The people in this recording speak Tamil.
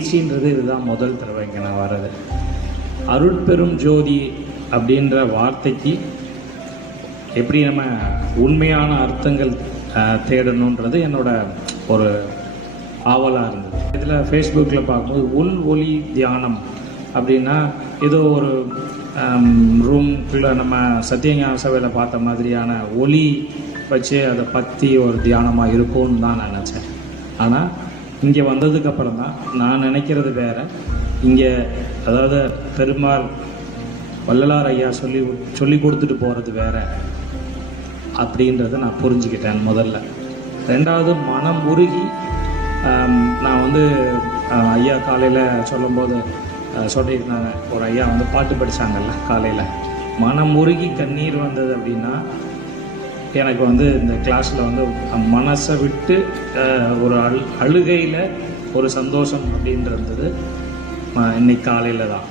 நிகழ்ச்சின்றது இதுதான் முதல் தடவை இங்கே நான் வர்றது. அருட்பெரும் ஜோதி அப்படின்ற வார்த்தைக்கு எப்படி நம்ம உண்மையான அர்த்தங்கள் தேடணுன்றது என்னோட ஒரு ஆவலாக இருந்தது. இதில் ஃபேஸ்புக்கில் பார்க்கும்போது உள் ஒளி தியானம் அப்படின்னா ஏதோ ஒரு ரூம்குள்ளே நம்ம சத்தியஞான சபையில் பார்த்த மாதிரியான ஒளி வச்சு அதை பற்றி ஒரு தியானமாக இருக்கும்னு தான் நான் நினச்சேன். ஆனால் இங்கே வந்ததுக்கப்புறம் தான் நான் நினைக்கிறது வேறு. இங்கே அதாவது பெருமாள் வள்ளலார் ஐயா சொல்லி கொடுத்துட்டு போகிறது வேறு அப்படின்றத நான் புரிஞ்சுக்கிட்டேன் முதல்ல. ரெண்டாவது, மனம் உருகி நான் வந்து ஐயா காலையில் சொல்லும்போது சொல்லியிருந்தாங்க, ஒரு ஐயா வந்து பாட்டு படித்தாங்கல்ல காலையில், மனம் உருகி கண்ணீர் வந்தது அப்படின்னா எனக்கு வந்து இந்த கிளாஸில் வந்து மனசை விட்டு ஒரு அழுகையில் ஒரு சந்தோஷம் அப்படின்றது இன்னைக்கு காலையில் தான்.